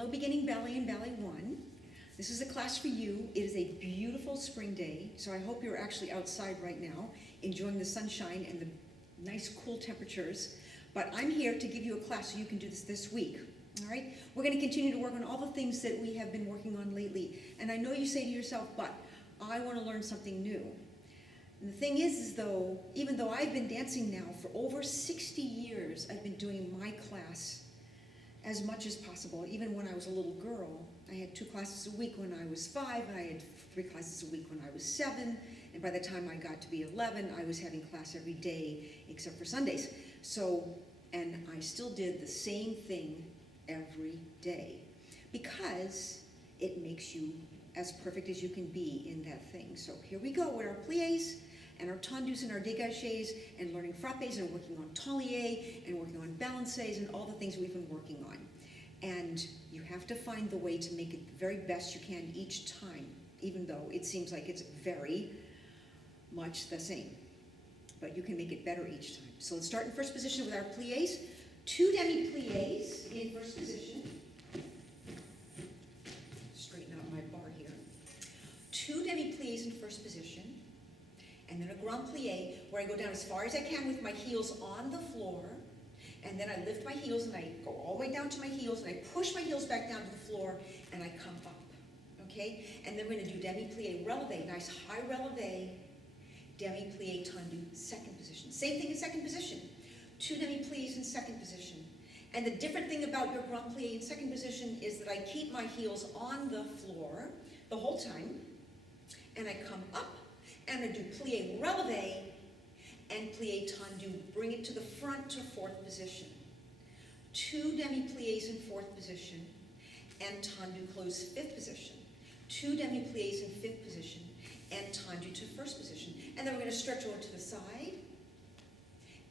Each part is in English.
Hello, beginning ballet and ballet 1. This is a class for you. It is a beautiful spring day, so I hope you're actually outside right now, enjoying the sunshine and the nice cool temperatures. But I'm here to give you a class so you can do this week. All right? We're going to continue to work on all the things that we have been working on lately. And I know you say to yourself, but I want to learn something new. And the thing is though, even though I've been dancing now for over 60 years, I've been doing my class as much as possible. Even when I was a little girl, I had 2 classes a week when I was 5, and I had 3 classes a week when I was 7, and by the time I got to be 11, I was having class every day except for Sundays. So, and I still did the same thing every day because it makes you as perfect as you can be in that thing. So here we go with our pliés and our tendus and our dégagés, and learning frappés and working on tagliés and working on balancés and all the things we've been working on. And you have to find the way to make it the very best you can each time, even though it seems like it's very much the same. But you can make it better each time. So let's start in first position with our pliés. 2 demi-pliés in first position. Straighten out my bar here. 2 demi-pliés in first position. And then a grand plié where I go down as far as I can with my heels on the floor. And then I lift my heels and I go all the way down to my heels and I push my heels back down to the floor and I come up. Okay? And then we're going to do demi-plié relevé, nice high relevé, demi-plié tendu, second position. Same thing in second position. 2 demi-pliés in second position. And the different thing about your grand plié in second position is that I keep my heels on the floor the whole time, and I come up, and I do plié relevé and plié tendu, bring it to the front to 4th position. 2 demi-pliés in 4th position, and tendu close 5th position. 2 demi-pliés in 5th position, and tendu to 1st position. And then we're going to stretch over to the side,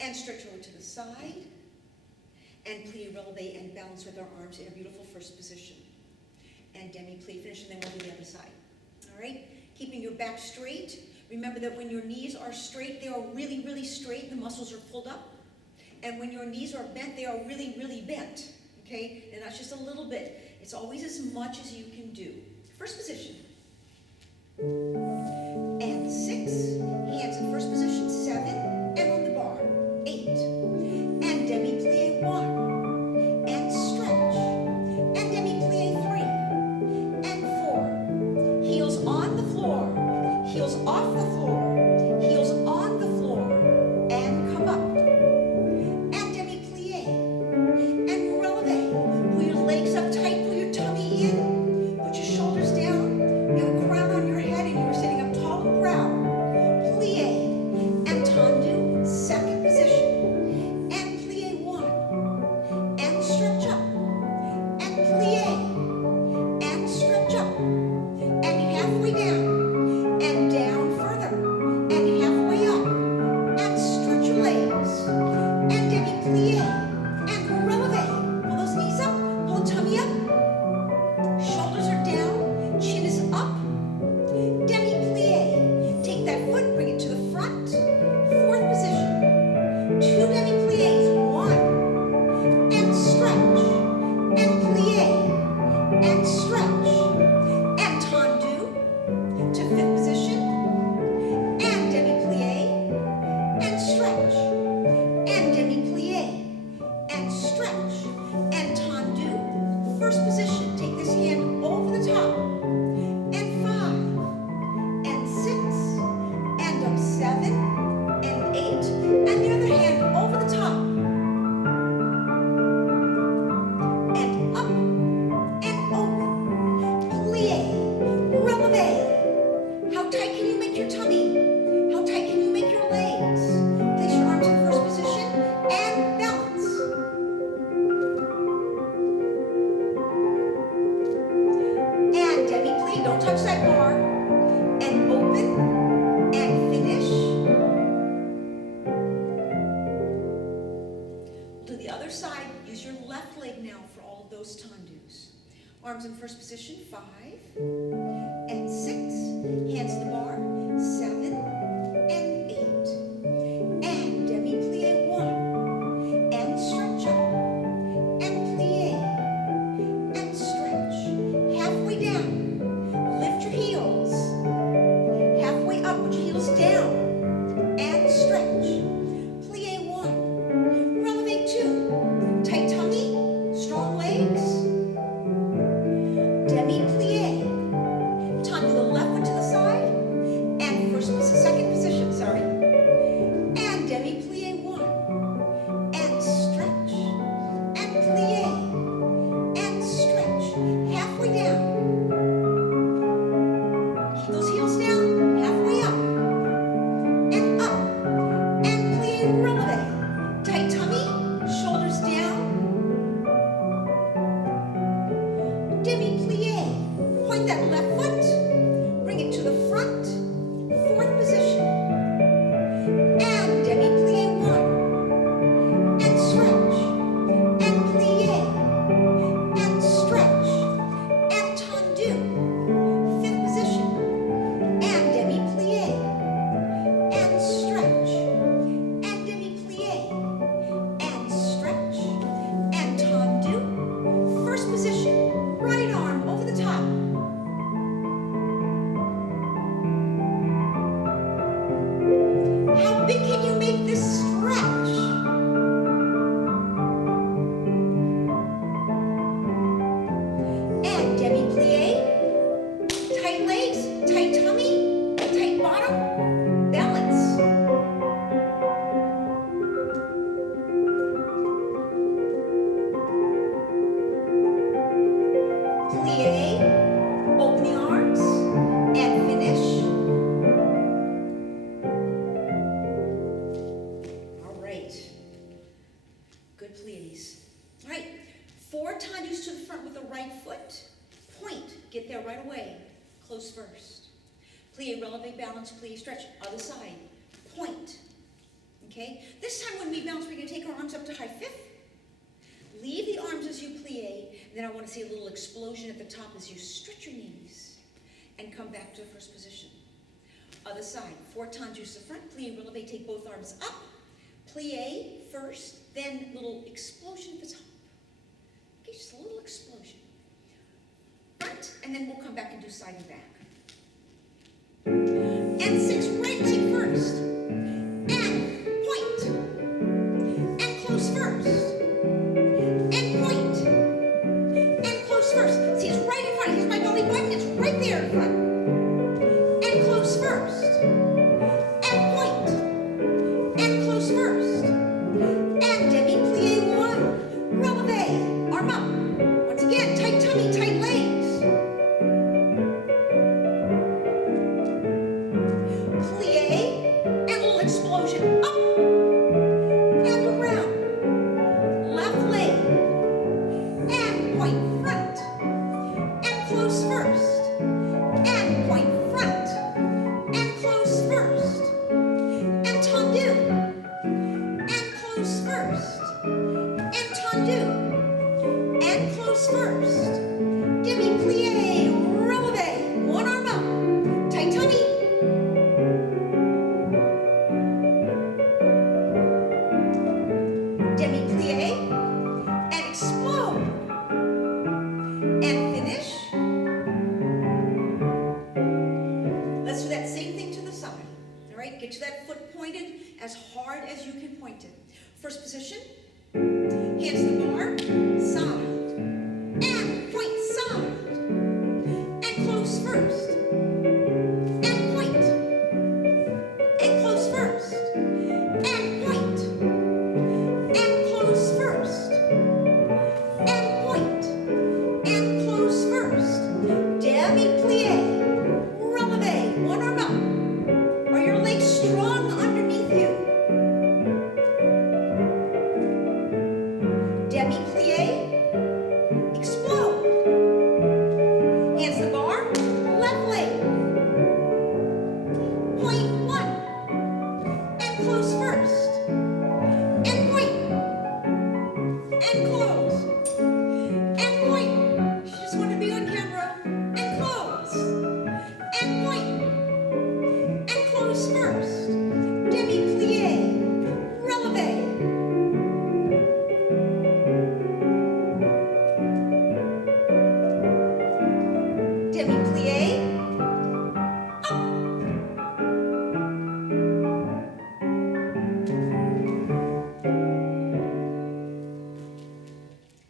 and stretch over to the side, and plié relevé and balance with our arms in a beautiful 1st position. And demi-plié finish, and then we'll do the other side. All right? Keeping your back straight. Remember that when your knees are straight, they are really, really straight. The muscles are pulled up. And when your knees are bent, they are really, really bent. Okay? And that's just a little bit. It's always as much as you can do. First position. And 6. Hands in first position. 7. And on the bar. 8. And demi-plié 1. And stretch. And demi-plié 3. And 4. Heels on the floor. Heels off the floor, heels on the floor, and come up. And demi-plié, and relevé. Pull your legs up tight, pull your tummy in, put your shoulders down. You have a crown on your head, and you are sitting up tall and proud. Plié, and tendu, second position. And plié 1, and stretch up. And plié, and stretch up. And halfway down. And down further, and halfway up, and stretch your legs, and demi-plié, and relevé. Pull those knees up, pull the tummy up, shoulders are down, chin is up, demi-plié. Take that foot, bring it to the front, 4th position. 2 demi-pliés, 1, and stretch, and plié, and stretch, and tendu to 5th position, and demi-plié, and stretch, and demi-plié, and stretch, and tendu, 1st position. Take this hand over the top, and 5, and 6, and up 7, and 8, and the other hand over the top, and up, and open, plié, relevé. How tight can you make your tummy? How tight can you make your legs? Place your arms in first position and balance. And demi-plié, don't touch that bar. And open and finish. We'll do the other side. Use your left leg now for all of those tendus. Arms in first position, 5. And 6, hands to the bar, 7, and 8, and demi-plié 1, and stretch up, and plié, and stretch. way, close first. Plie, releve, balance, plie, stretch, other side, point. Okay? This time when we bounce, we're going to take our arms up to high fifth. Leave the arms as you plie. Then I want to see a little explosion at the top as you stretch your knees and come back to the first position. Other side, 4 tendus to front, plie, releve, take both arms up. Plie first, then little explosion at the top. Okay, just a little explosion. Front, and then we'll come back and do side and back. And 6, right leg first. And point. And close first. And point. And close first. See, it's right in front. Here's my belly button. It's right there in front. And close first. And point. And close first. And demi-plie 1. Releve. Arm up. Once again, tight tummy, tight legs. Get to that foot pointed as hard as you can point it. First position, hands to the bar, side, and point, side, and close first, and point, and close first, and point, and close first, and point, and close first. Demi-plie, releve, one arm up. Are your legs strong underneath you? Demi-plie, explode. Hands to the bar, left leg. Point 1, and close first. And point, and close. And point. She just wanted to be on camera. And close. And point. Close first, demi-plie, releve. Demi-plie, up.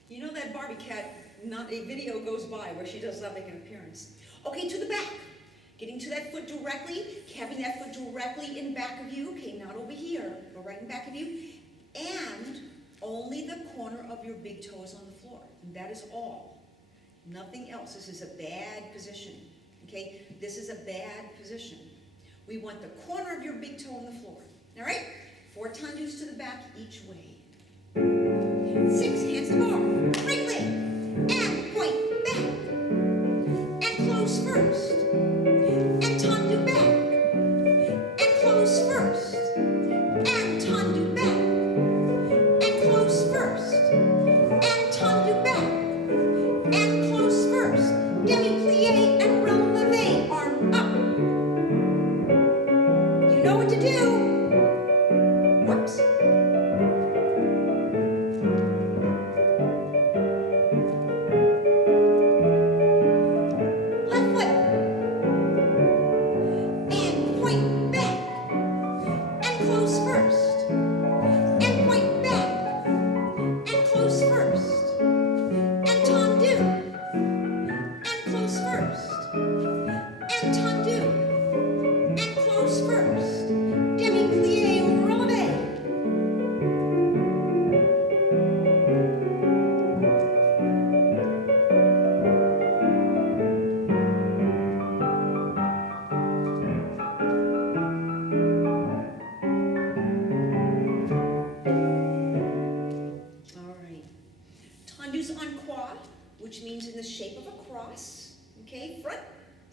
You know that Barbie cat, not a video goes by where she does not make an appearance. Okay, to the back. Getting to that foot directly, having that foot directly in back of you, okay, not over here, but right in back of you, and only the corner of your big toe is on the floor, and that is all. Nothing else. This is a bad position, okay? This is a bad position. We want the corner of your big toe on the floor, all right? 4 tendus to the back each way. 6, hands to the bar, right leg, and point back, and close first. And tendu back, and close first, and tendu back, and close first, and tendu back, and close first, demi-plie and releve, arm up. You know what to do. Whoops.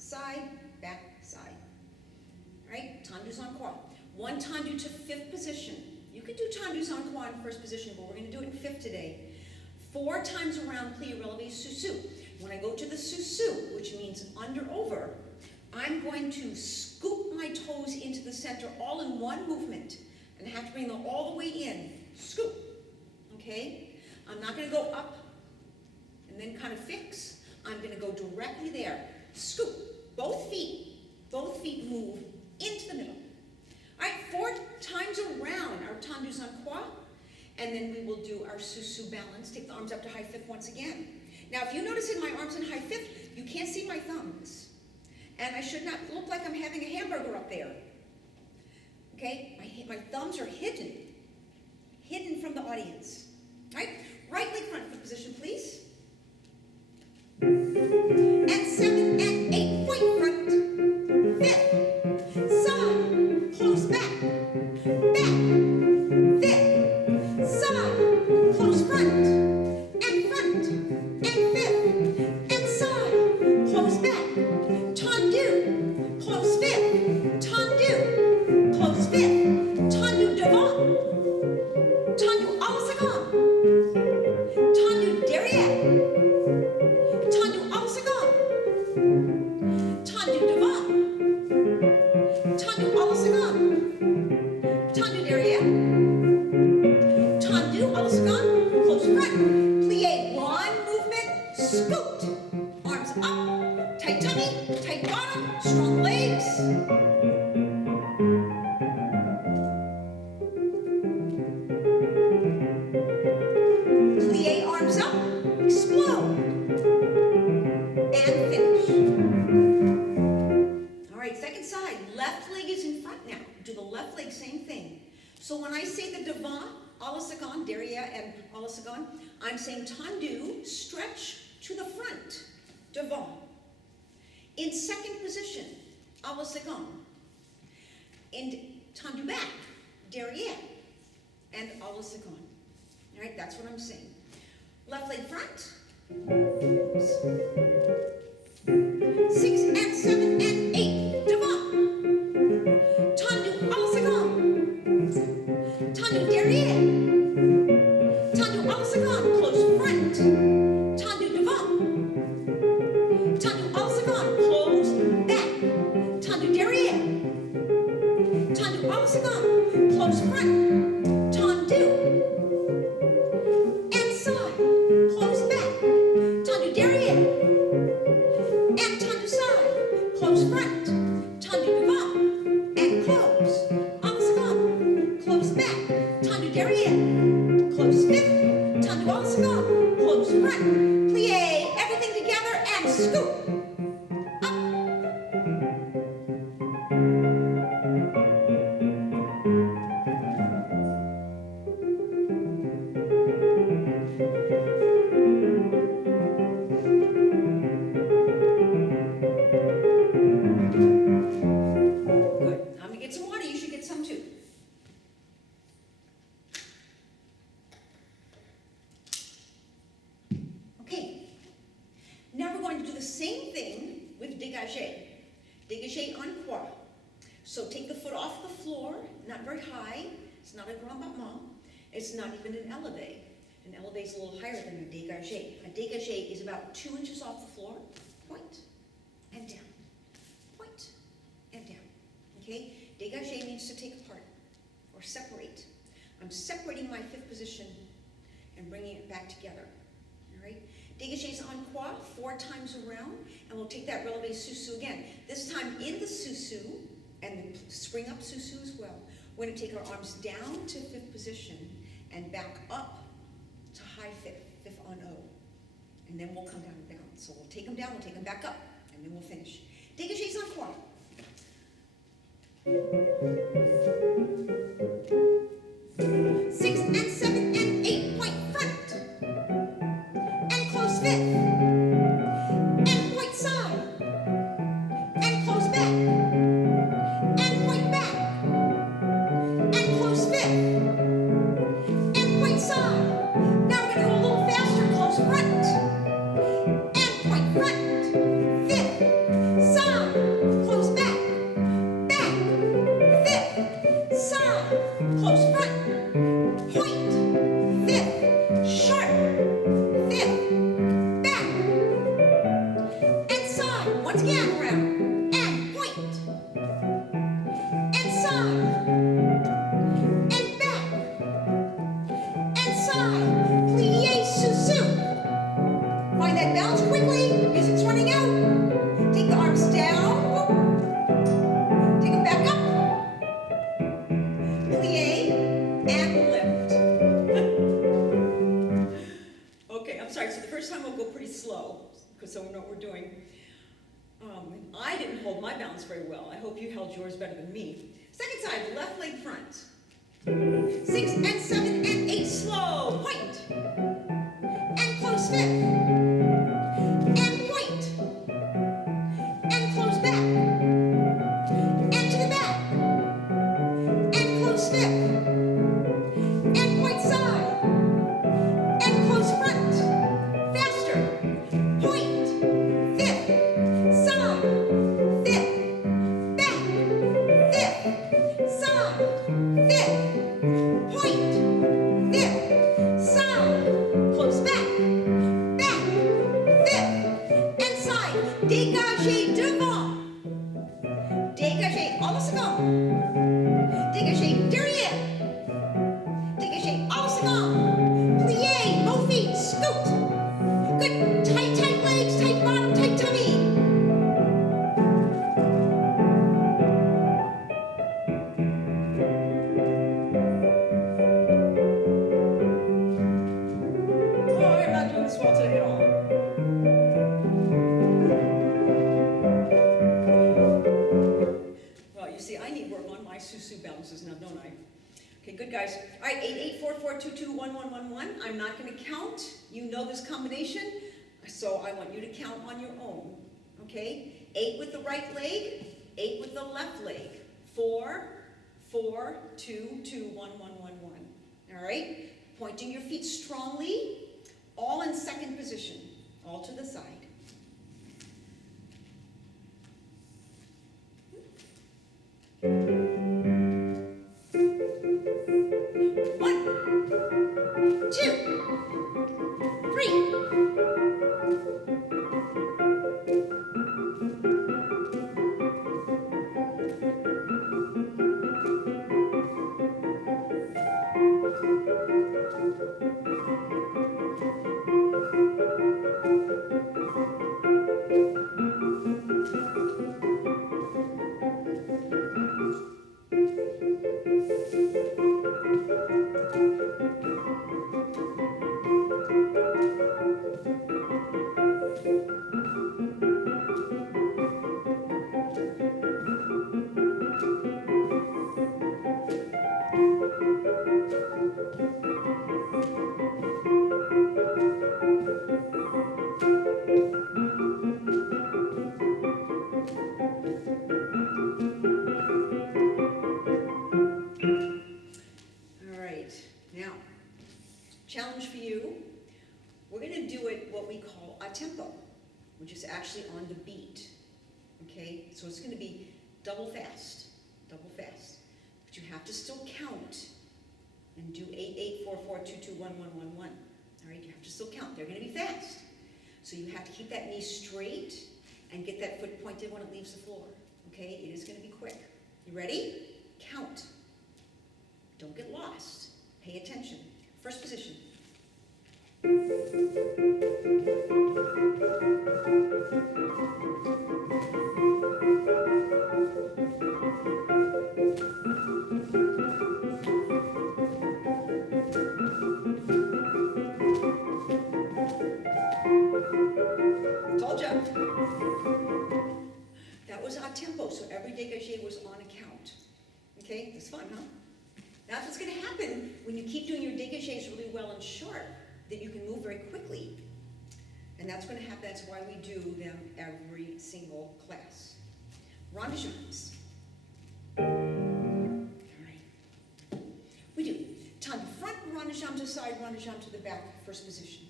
side, back, side. All right, tendus en croix. One tendu to fifth position. You can do tendus en croix in first position, but we're going to do it in fifth today. 4 times around plie releve sous. When I go to the sous, which means under over, I'm going to scoop my toes into the center all in one movement, and I have to bring them all the way in. Scoop. Okay? I'm not going to go up and then kind of fix. I'm going to go directly there. Scoop. Both feet move into the middle. All right, 4 times around our tendus en croix, and then we will do our sous balance. Take the arms up to high fifth once again. Now, if you notice in my arms in high fifth, you can't see my thumbs. And I should not look like I'm having a hamburger up there. Okay, my thumbs are hidden from the audience. All right, right leg front foot position, please. And 7 and 8, point front, fifth, side, close back, fifth, side, close front, and fifth, and side, close back, tendu, close fifth, tendu, close fifth, tendu devant, tendu à la seconde, tendu derrière, tendu à la seconde, tendu devant, tendu à la seconde, tendu derrière, tendu à la seconde, close front, plie, one movement, scoot, arms up, tight tummy, tight bottom, strong legs. Plie, arms up, explode, and finish. All right, second side, left leg is in front now. Do the left leg, same thing. So when I say the devant, à la seconde, derrière and à la seconde, I'm saying tendu, stretch to the front, devant. In second position, à la seconde. And tendu back, derrière, and à la seconde. All right, that's what I'm saying. Left leg front. 6 and 7 and 8, devant. Tendu à la seconde. Tendu derrière. Tendu à la seconde, close front. Tendu devant. Tendu à la seconde, close back. Tendu derrière. Tendu à la seconde, close front. Tendu. And side, close back. Tendu derrière. And tendu side, close front. Tendu devant. And close. À la seconde, close back. Tendu derrière. Close fifth. Tendu à la seconde, close front. Plie, everything together and scoop. Good. I'm gonna get some water. You should get some too. Okay. Now we're going to do the same thing with dégagé. Dégagé en croix. So take the foot off the floor, not very high. It's not a grand battement. It's not even an élevé. An élevé is a little higher than a dégagé. A dégagé is about 2 inches off the floor. Point and down. Point and down. Okay? Dégagé means to take apart or separate. I'm separating my fifth position and bringing it back together. All right? Dégagés en croix 4 times around, and we'll take that releve sous again. This time in the sous and the spring up sous as well. We're going to take our arms down to fifth position and back up to high fifth, fifth on O. And then we'll come down and down. So we'll take them down, we'll take them back up, and then we'll finish. Dégagés en croix. 6 and 7 and 8, point front. And close fifth. And point side. And close back. And point back. And close fifth. And point side. Now we're going to go a little faster, close front. And point front. Fifth. Side. my balance very well. I hope you held yours better than me. Second side, left leg front. 6 and 7 and 8, slow, point. And close fifth. And point. And close back. And to the back. And close fifth. And point side. And close front. Faster. Point. Fifth. Side. Fifth. Back. Fifth. Side. Fifth. Point. Fifth. Side. Close back. Back. Fifth. And side. Dégagez devant. Dégagez en second. Dégagez derrière. Dégagez en second. Plié, both feet, scoot. Good, tight, tight legs, tight bottom, tight tummy. Oh, I'm not doing this well today at all. Well, you see, I need work on my Susu balances now, don't I? Okay, good guys. All right, 8-8-4-4-2-2-1-1-1-1. I'm not going to count. You know this combination, so I want you to count on your own. Okay? 8 with the right leg, 8 with the left leg. 4, 4, 2, 2, 1, 1, 1, 1. All right? Pointing your feet strongly, all in second position, all to the side. One, 2, 3. All right, now, challenge for you. We're going to do it what we call a tempo, which is actually on the beat. Okay, so it's going to be double fast, double fast. But you have to still count and do 8-8-4-4-2-2-1-1-1-1. All right, you have to still count. They're going to be fast. So you have to keep that knee straight and get that foot pointed when it leaves the floor. Okay, it is going to be quick. You ready? Count. Don't get lost. Pay attention. First position. Told ya. That was our tempo, so every dégagé was on a count. Okay, it's fun, huh? That's what's going to happen when you keep doing your dégagés really well and sharp, that you can move very quickly. And that's going to happen. That's why we do them every single class. Rendezvous. All right. We do time front, rendezvous to side, rendezvous to the back, first position.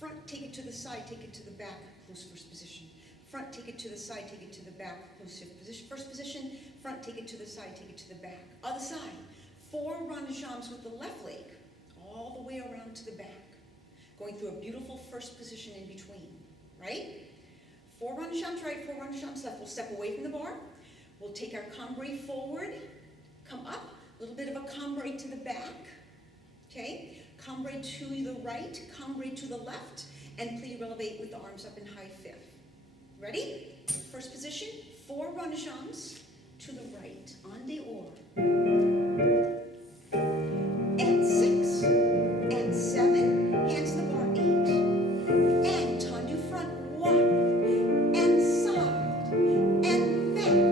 Front, take it to the side, take it to the back, close first position. Front, take it to the side, take it to the back, close fifth position. First position, front, take it to the side, take it to the back. Other side. 4 rendezvous with the left leg, all the way around to the back, going through a beautiful first position in between, right? 4 rendezvous right, 4 rendezvous left. We'll step away from the bar. We'll take our cambrai forward, come up, a little bit of a cambrai to the back, okay? Cambrai to the right, cambrai to the left, and plie releve with the arms up in high fifth. Ready? First position, 4 rendezvous to the right, en dehors. And 6, and 7, hands to the bar, 8, and tendu front, 1, and side, and back,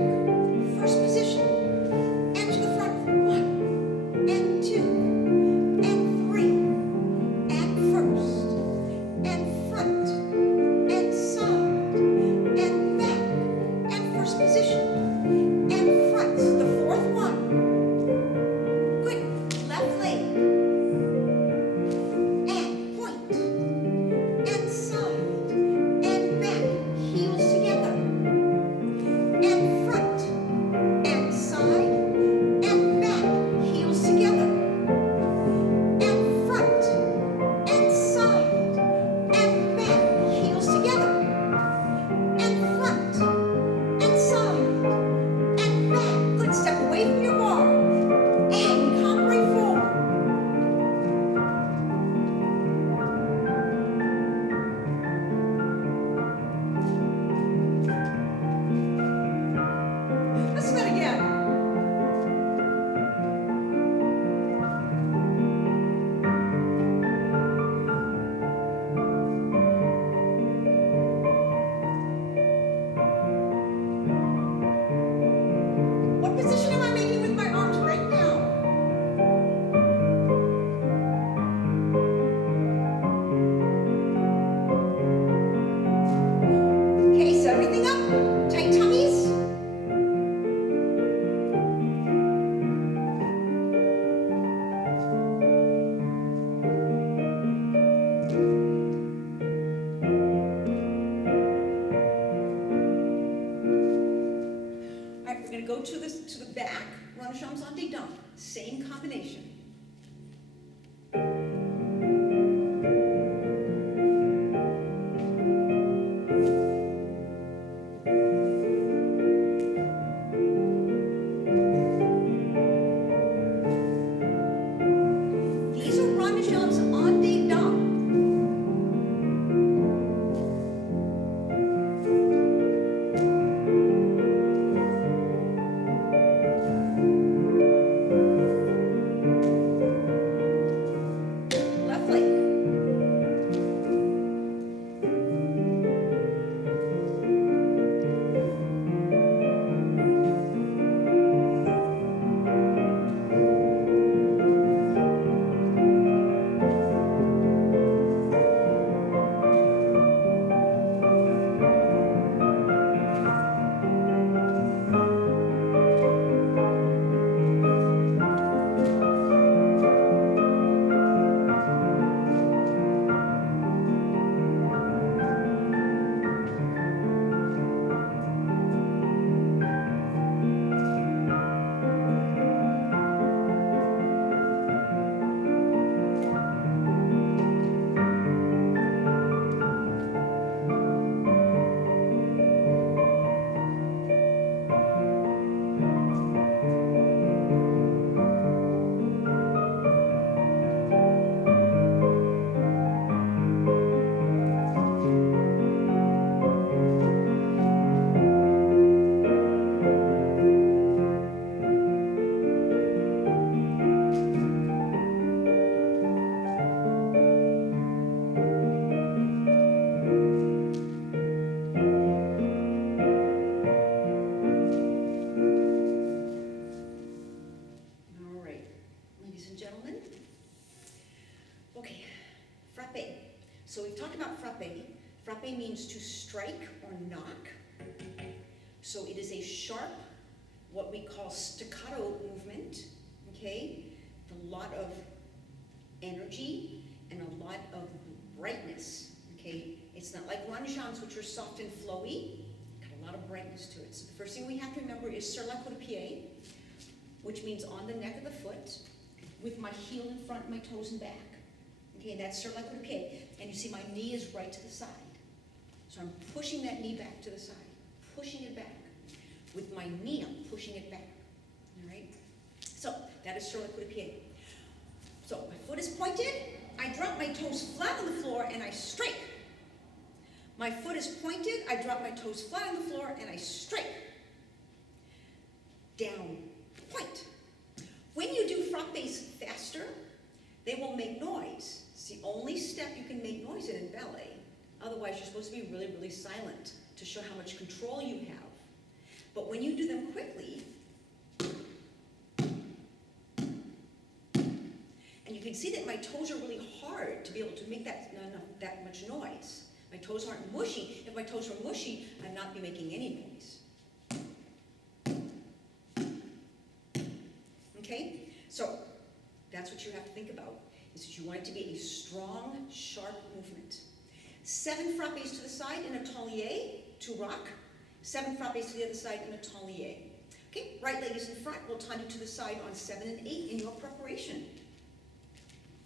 go to the back, Renachams en des dents, same combination. These are Renachams en des dents. Left leg. All right, ladies and gentlemen. Okay, frappe. So we've talked about frappe. Frappe means to strike or knock. So it is a sharp, what we call staccato movement, okay? A lot of energy and a lot of brightness, okay? It's not like Renachams, which are soft and flowy. Got a lot of brightness to it. So the first thing we have to remember is sur la côte de pied, which means on the neck of the foot, with my heel in front, my toes in back. Okay, that's sur la côte de pied. And you see my knee is right to the side. So I'm pushing that knee back to the side, pushing it back. With my knee, I'm pushing it back. All right? So that is sur la côte de pied. So my foot is pointed, I drop my toes flat on the floor and I strike. My foot is pointed, I drop my toes flat on the floor and I strike. Down, point. When you do frappes faster, they will make noise. It's the only step you can make noise in ballet. Otherwise, you're supposed to be really, really silent to show how much control you have. But when you do them quickly, and you can see that my toes are really hard to be able to make that much noise. My toes aren't mushy. If my toes were mushy, I'd not be making any noise. Okay? So that's what you have to think about, is that you want it to be a strong, sharp movement. 7 frappes to the side in a talier to rock. 7 frappes to the other side in a talier. Okay, right leg is in front. We'll turn it to the side on 7 and 8 in your preparation.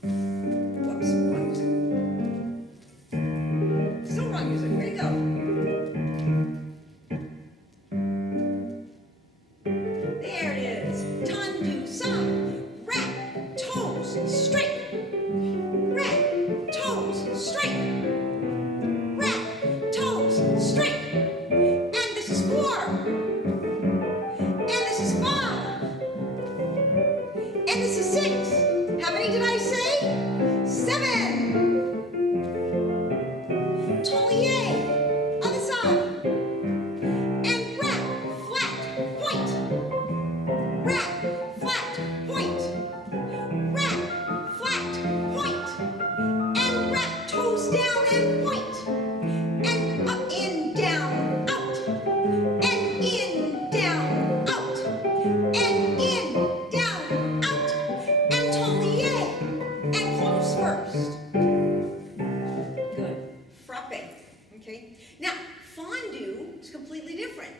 Whoops, wrong music. Still wrong music. Here you go. There it is. Tendu, some. Rat, toes, straight. Rat, toes, straight. Rat, toes, straight. And this is 4. And this is 5. And this is 6. How many did I say? 7. Talier, other side. And rat, flat, point. Rat, flat, point. Rat, flat, point. And rat, toes down and point. And up, in, down, out. And in, down, out. And in, down, out. And talier. And close first. Good. Frappe. Okay? Now, fondue is completely different.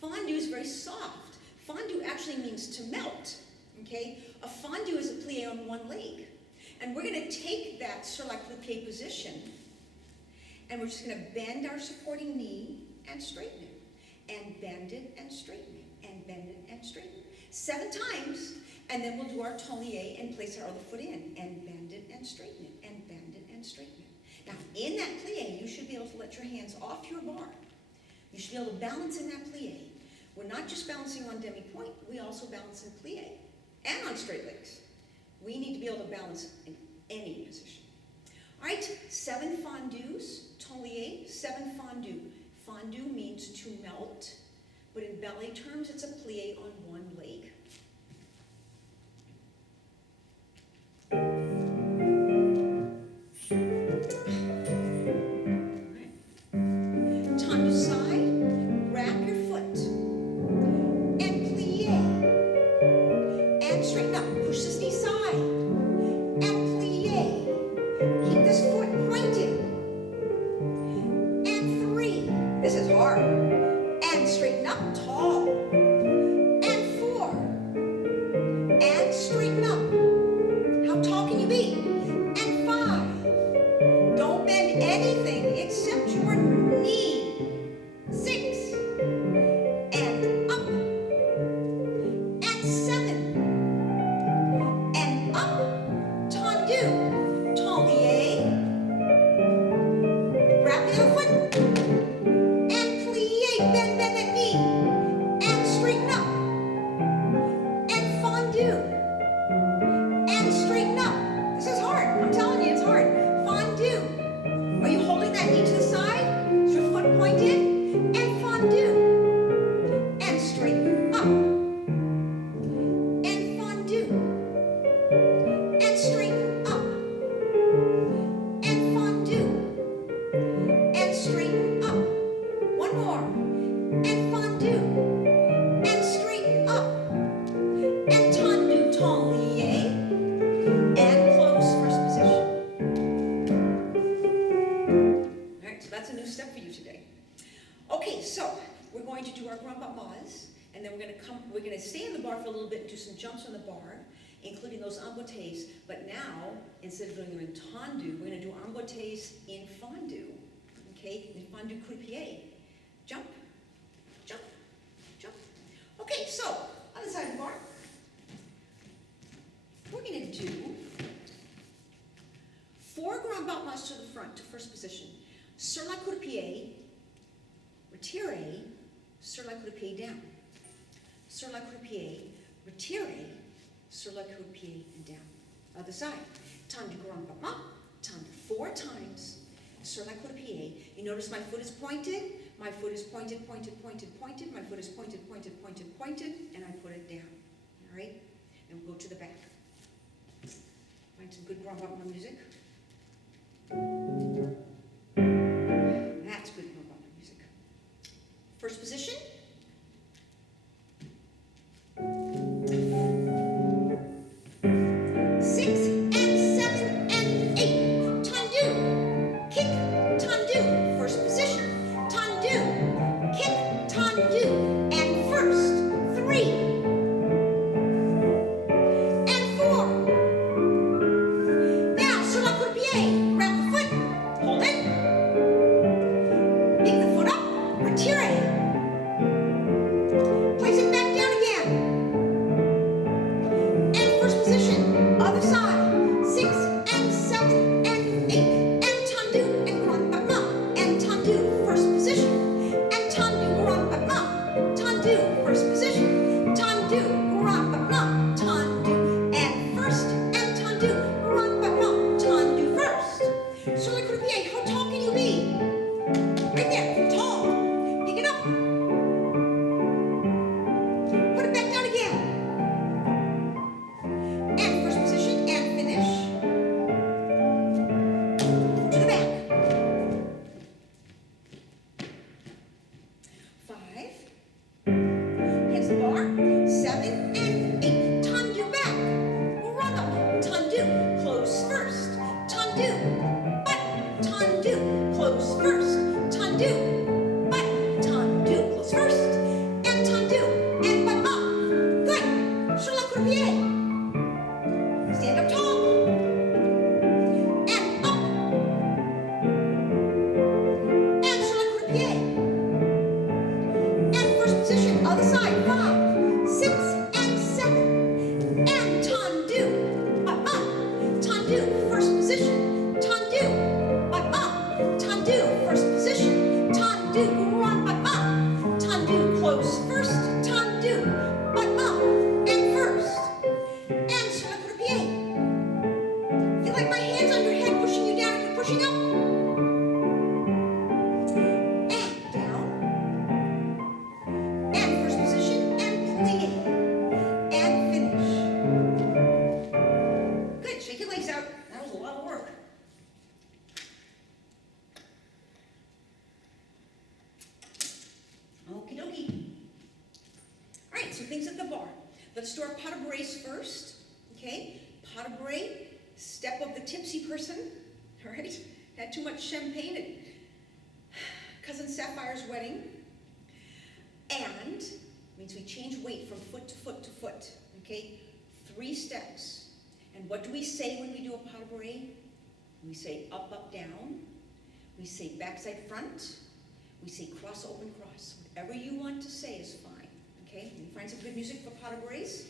Fondue is very soft. Fondue actually means to melt, okay? A fondue is a plie on one leg. And we're gonna take that sur la plie position, and we're just gonna bend our supporting knee and straighten it, and bend it and straighten it, and bend it and straighten it. 7 times, and then we'll do our tolier and place our other foot in, and bend it and straighten it, and bend it and straighten it. Now, in that plie, you should be able to let your hands off your bar. You should be able to balance in that plie. We're not just balancing on demi-point, we also balance in plie, and on straight legs. We need to be able to balance in any position. All right, 7 fondues, tolier, 7 fondue. Fondue means to melt, but in ballet terms, it's a plie on one leg. Tendu side, wrap your foot, and plie, and straighten up. Push this knee side, and plie. Keep this foot pointed, and 3. This is hard. And straighten up, tall, and 4. And straighten up. How tall can you be? And 5. Don't bend anything except your knee. 6. And up. And 7. And up. Tendu. Tolier. Wrap the other foot. And plie. Bend that knee. And straighten up. And fondue. And straighten up. This is hard. I'm telling you, it's hard. Fondue. Are you holding that knee to the side? Is your foot pointed? And fondue. And straighten up. And fondue. And straighten up. And fondue. And straighten up. One more. And fondue. And straighten up. And tendu tolier. And close first position. All right, so that's a new step for you today. Okay, so we're going to do our grand pas, and then we're gonna stay in the bar for a little bit and do some jumps on the bar, including those emboîtés. But now, instead of doing them in tendu, we're gonna do emboîtés in fondue. Okay, in fondue coup de pied. Jump, jump, jump. Okay, so other side of the bar. We're gonna do 4 grand battements to the front, to first position. Sur la coup de pied, retirez, sur la coup de pied down. Sur la coup de pied, retirez, sur la coup de pied and down. Other side. Tendu grand battement, tendu 4 times. Sur la coup de pied. You notice my foot is pointed, my foot is pointed, pointed, pointed, pointed, my foot is pointed, pointed, pointed, pointed, and I put it down. All right? And we'll go to the back. Find some good grand battement music. That's good grand battement music. First position. 6 and 7 and 8. Tendu. Kick. Tendu. First position. Tendu. Kick. Tendu. And first. 3. And 4. Now, sur la coup de pied. Wrap the foot. Hold it. Pick the foot up. Retire. Place it back down again. And first position. Other side. 6 and 7 and 8. And tendu and grand battement. And tendu. First position. And tendu grand battement. Tendu. First position. Tendu grand battement. Tendu. And first. And tendu grand battement. Tendu first. Sur le coup de pied. How tall can you be? Right there. Tall. Pick it up. Put it back down again. And first position and finish. To the back. 5. Hands to the bar. 7 and 8. Tendu. so things at the bar. Let's do our pas de bourrées first, okay? Pas de bourrée, step of the tipsy person, all right? Had too much champagne at Cousin Sapphire's wedding. And means we change weight from foot to foot to foot, okay? 3 steps. And what do we say when we do a pas de bourrée? We say up, up, down. We say backside, front. We say cross, open, cross. Whatever you want to say is fine, okay? Can you find some good music for pas de bourrées?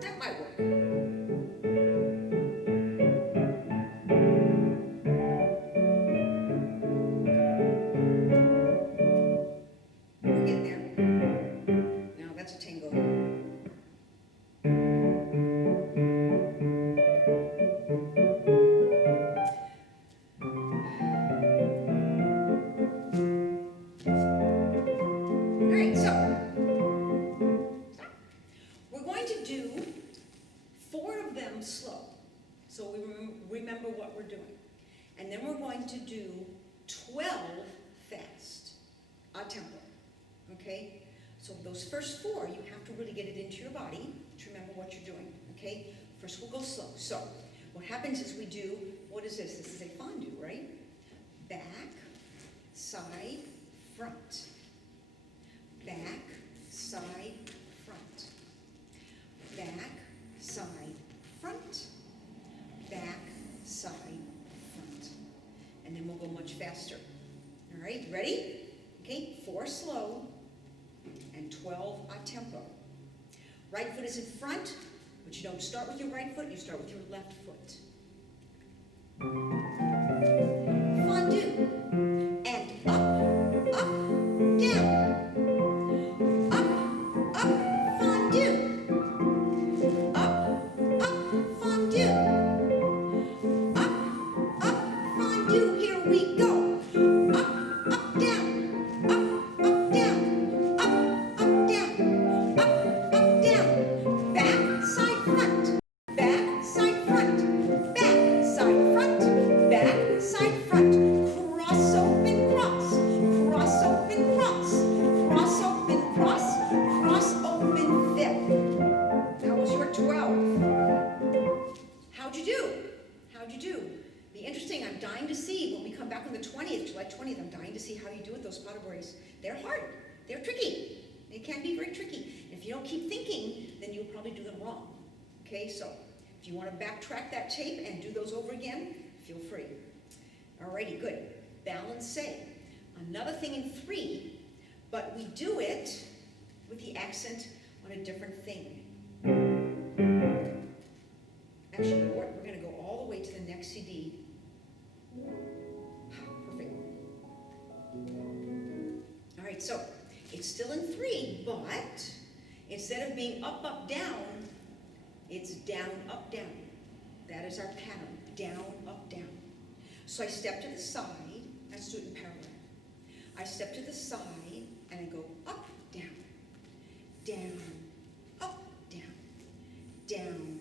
That might work. We're getting there. Now that's a tango. All right, so we're going to do 4 of them slow, so we remember what we're doing. And then we're going to do 12 fast, a tempo, okay? So those first 4, you have to really get it into your body to remember what you're doing, okay? First we'll go slow. So what happens is we do, what is this? This is a fondue, right? Back, side, front. Back, side, front. Back, side, front. Back, side, front. And then we'll go much faster. All right, ready? Okay, 4 slow and 12 a tempo. Right foot is in front, but you don't start with your right foot, you start with your left foot. Fondue. And up, down. Up, fondue. Up, fondue. Up, fondue. Here we go. Up, down. Up, down. Up, down. Up, down. Back, side, front. Back, side, front. Back, side, front. Back, side, front. Cross, open, cross. Cross, open, cross. Cross, open, cross. Cross, open, fifth. That was your 12. How'd you do? How'd you do? Be interesting. I'm dying to see when we come back on the 20th, July 20th, I'm dying to see how you do with those pas de bourrées. They're hard. They're tricky. They can be very tricky. If you don't keep thinking, then you'll probably do them wrong. Okay, so if you want to backtrack that tape and do those over again, feel free. Alrighty, good. Balancé. Another thing in 3, but we do it with the accent on a different thing. Actually, you know what? We're going to go all the way to the next CD. Perfect. All right, so it's still in 3, but instead of being up, down, it's down, up, down. That is our pattern, down, up, down. So I step to the side, let's do it in parallel. I step to the side and I go up, down, down, up, down, down,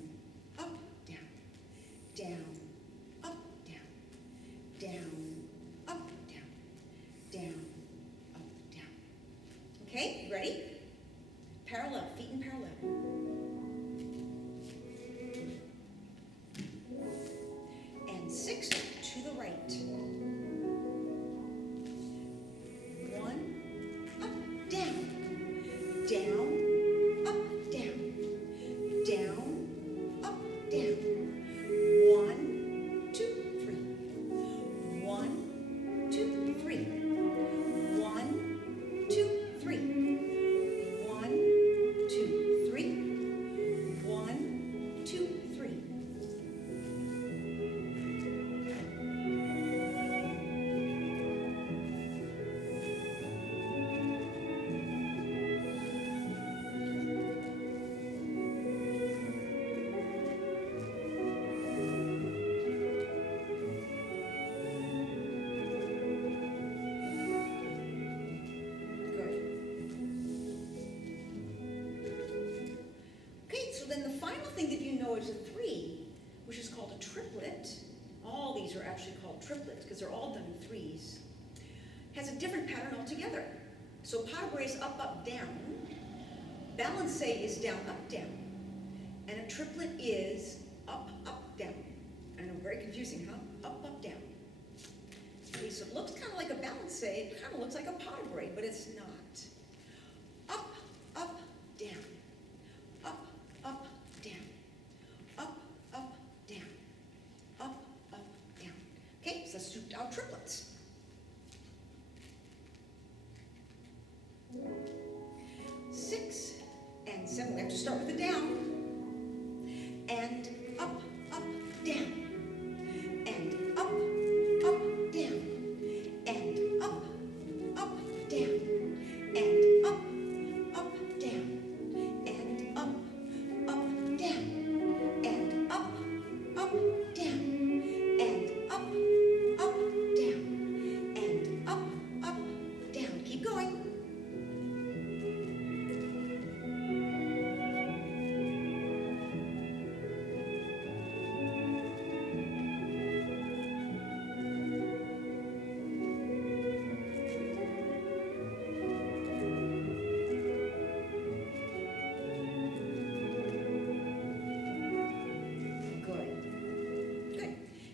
up, down, down, up, down, down, up, down, down, up, down. Okay, ready? Parallel, feet in parallel. And 6 to the right. 1, up, down, down, up, down, down, up, down. 1, 2, 3. 1, 2, 3. 1, 2, 3. 1, 2, 3. 1, 2, 3. triplet, because they're all done in threes, has a different pattern altogether. So pas de bourrée is up, up, down. Balancé is down, up, down. And a triplet is up, up, down. I know, very confusing, huh? Up, up, down. Okay, so it looks kind of like a balancé, it kind of looks like a pas de bourrée, but it's not. Up, up, down. Up, up, down. Up, up, down. Up, up, down. Okay, so let's do our triplets. 6 and 7. We have to start with the down. And up, up, down. And up, up, down. And up, up, down. And up, up, down. And up, up, down. And up, up, down. And up, up, down. And up, up, down. Keep going.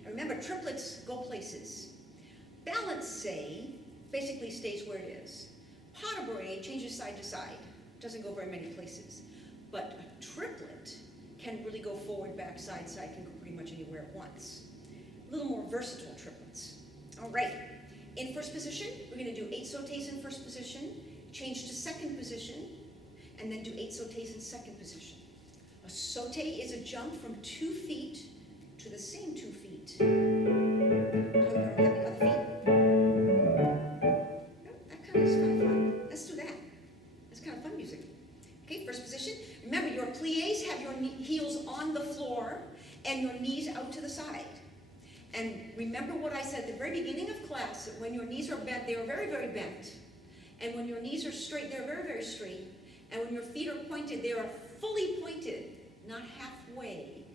Remember, triplets go places. Balancé basically stays where it is. Pas de bourrée changes side to side. Doesn't go very many places. But a triplet can really go forward, back, side, side, can go pretty much anywhere at once. A little more versatile triplets. All right. In first position, we're going to do 8 sautés in first position, change to second position, and then do 8 sautés in second position. A sauté is a jump from 2 feet to the same 2 feet. The other feet. Oh, that kind of fun. Let's do that. That's kind of fun music. Okay, first position. Remember, your pliés have your heels on the floor and your knees out to the side. And remember what I said at the very beginning of class, that when your knees are bent, they are very, very bent. And when your knees are straight, they're very, very straight. And when your feet are pointed, they are fully pointed, not halfway,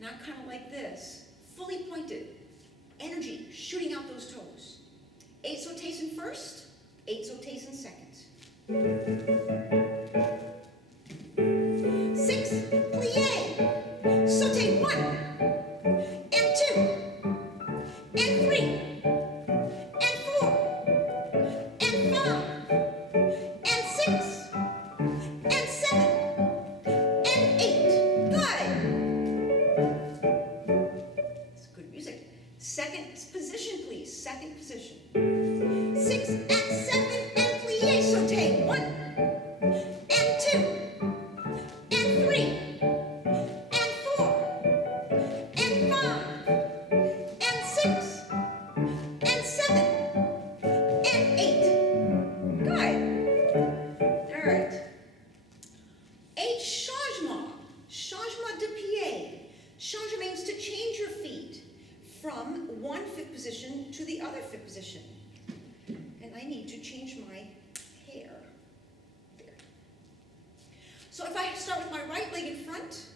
not kind of like this. Fully pointed, energy shooting out those toes. 8 sautés in first, 8 sautés in second. 6, plié, sauté 1, and 2, and 3, and 4, and 5, and 6, and 7, and 8. Good. Second position, please. Second position. 6 and 7 and plié sauté. 1 and 2 and 3 and 4 and 5 and 6 and 7 and 8. Good. All right. 8 changement. Changement de pied. Changement means to change your feet from one fifth position to the other fifth position. And I need to change my hair. There. So if I start with my right leg in front,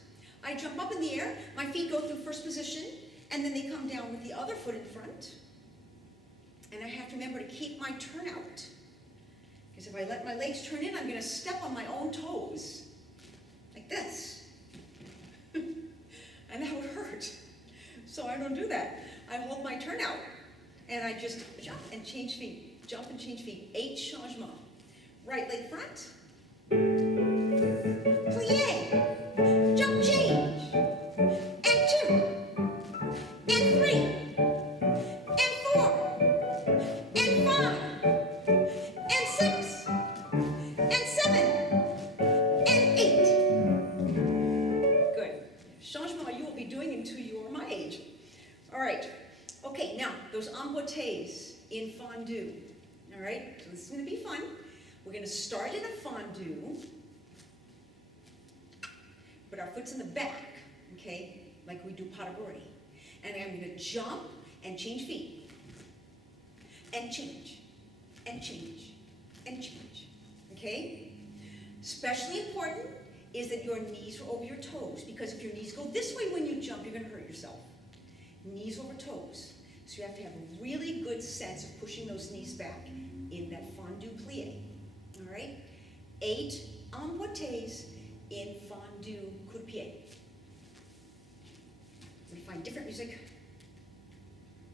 I jump up in the air, my feet go through first position, and then they come down with the other foot in front. And I have to remember to keep my turnout. Because if I let my legs turn in, I'm going to step on my own toes. Like this. And that would hurt. So I don't do that. I hold my turnout, and I just jump and change feet. Jump and change feet. 8 changements. Right leg front. Plié. Jump change. And 2. And 3. And 4. And 5. And 6. And 7. And 8. Good. Changement you will be doing until you are my age. All right. Okay, now, those emboîtés in fondue. All right, so this is going to be fun. We're going to start in a fondue, but our foot's in the back, okay, like we do pas de bourrée. And I'm going to jump and change feet. And change. And change. And change. Okay? Especially important is that your knees are over your toes, because if your knees go this way when you jump, you're going to hurt yourself. Knees over toes. So you have to have a really good sense of pushing those knees back in that fondue plie. All right? 8 emboîtés in fondue coup-de-pied. We find different music.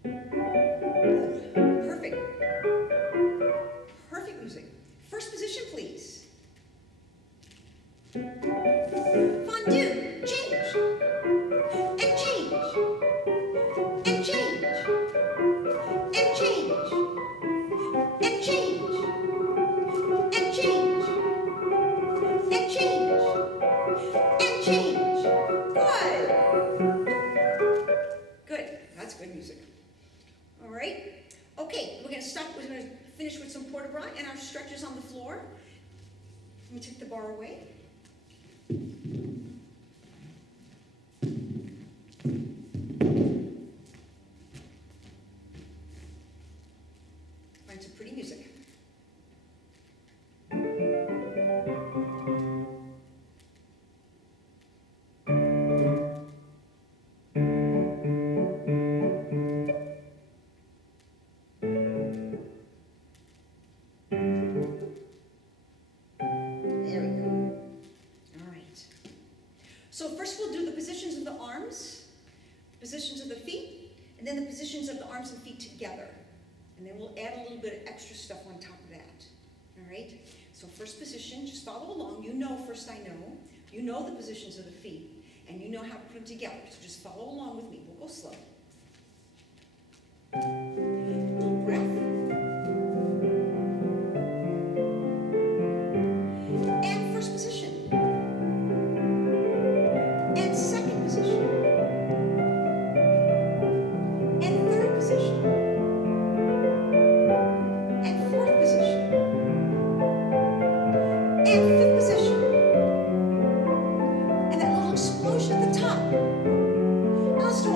Perfect. Perfect music. First position, please. Fondue. Change. And change. And change. And change. And change. And change. And change. And change. Good. Good. That's good music. All right. Okay, we're going to stop. We're going to finish with some port de bras and our stretches on the floor. Let me take the bar away. Find some pretty music. So first we'll do the positions of the arms, positions of the feet, and then the positions of the arms and feet together. And then we'll add a little bit of extra stuff on top of that. All right? So first position, just follow along. You know first I know. You know the positions of the feet, and you know how to put them together. So just follow along with me. We'll go slow. Little breath. And first position. And second position. And third position. And fourth position. And fifth position. And that little explosion at the top. Now let's do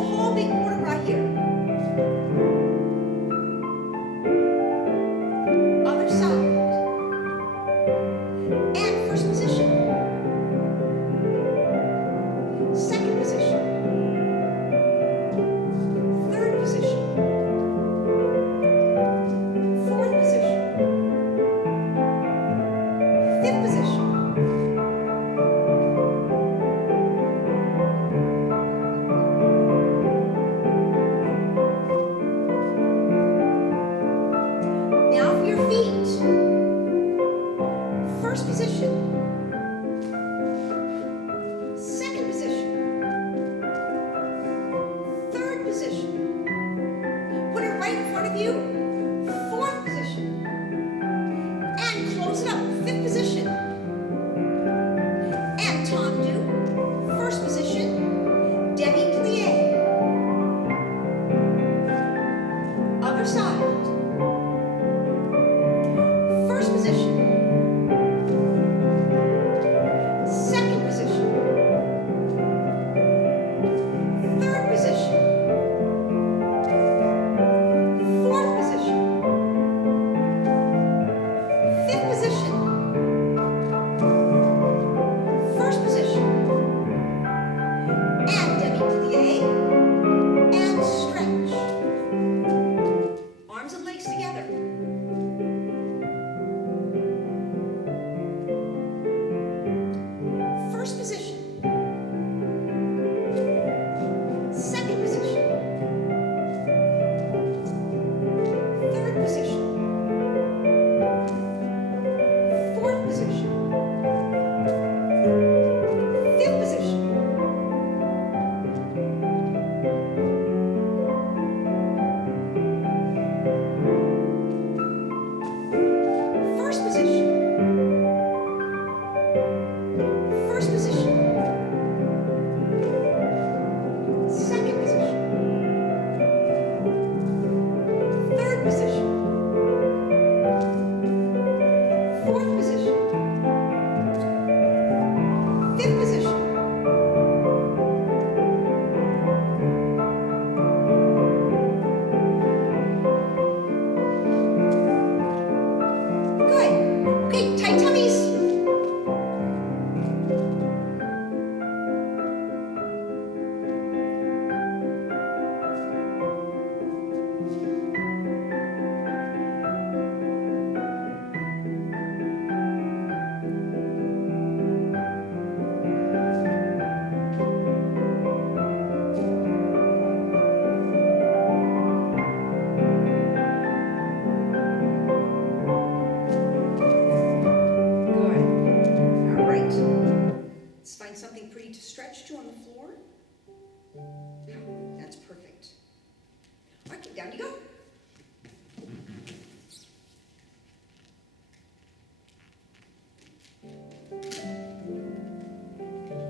down you go.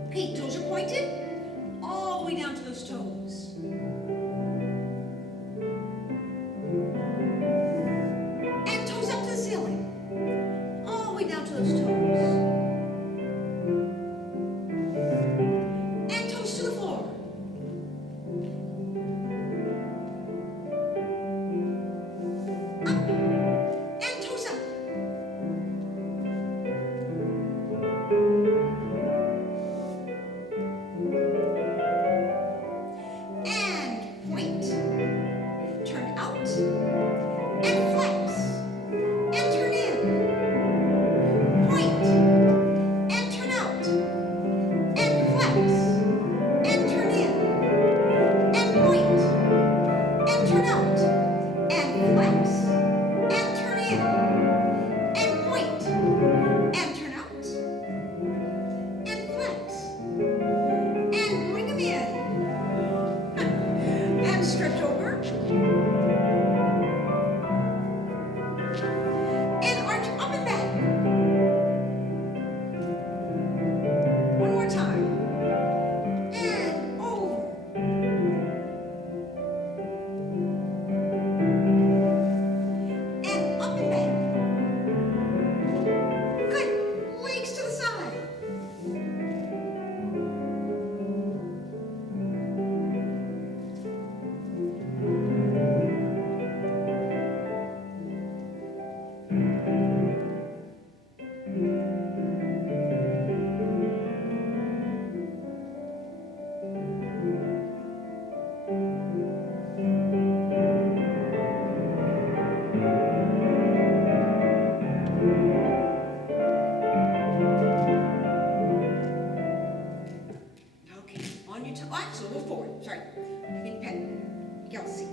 Okay, toes are pointed, all the way down to those toes. And toes up to the ceiling, all the way down to those toes. And toes to the floor. Up, and toes up. And point, turn out, and flex, and turn in. Point, and turn out, and flex, and turn in. And point, and turn out, and flex, and turn in. And point, and turn out, and flex, and bring them in. And stretch over. And arch up and back. One more time. And over. And up and back. Good. Legs to the side. Okay, on your toe. So move forward. Sorry. I need pen. Kelsey.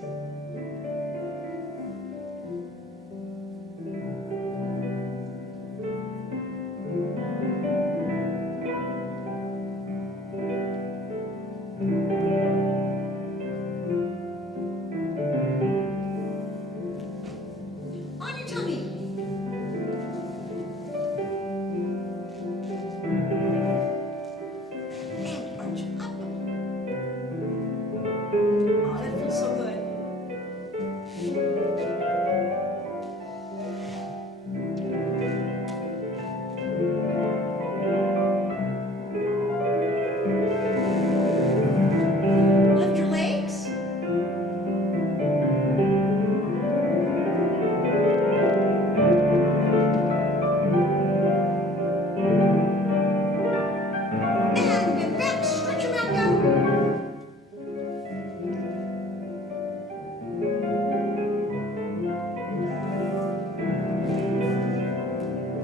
On your tummy. And arch up. Oh, that feels so good. Lift your legs. And bend back, stretch your back out.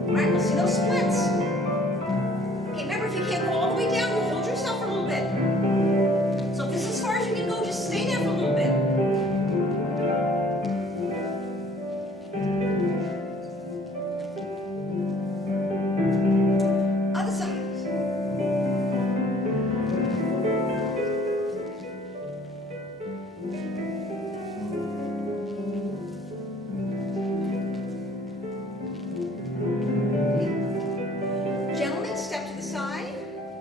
All right, we'll see those splits. Okay, remember, if you can't go all the way down, you hold yourself for a little bit. So if this is as far as you can go, just stay there for a little bit. Other side. Gentlemen, step to the side,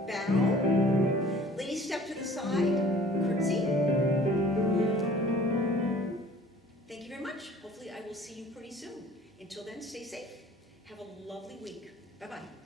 bow. Ladies, step to the side, curtsy. Thank you very much. Hopefully I will see you pretty soon. Until then, stay safe. Have a lovely week. Bye-bye.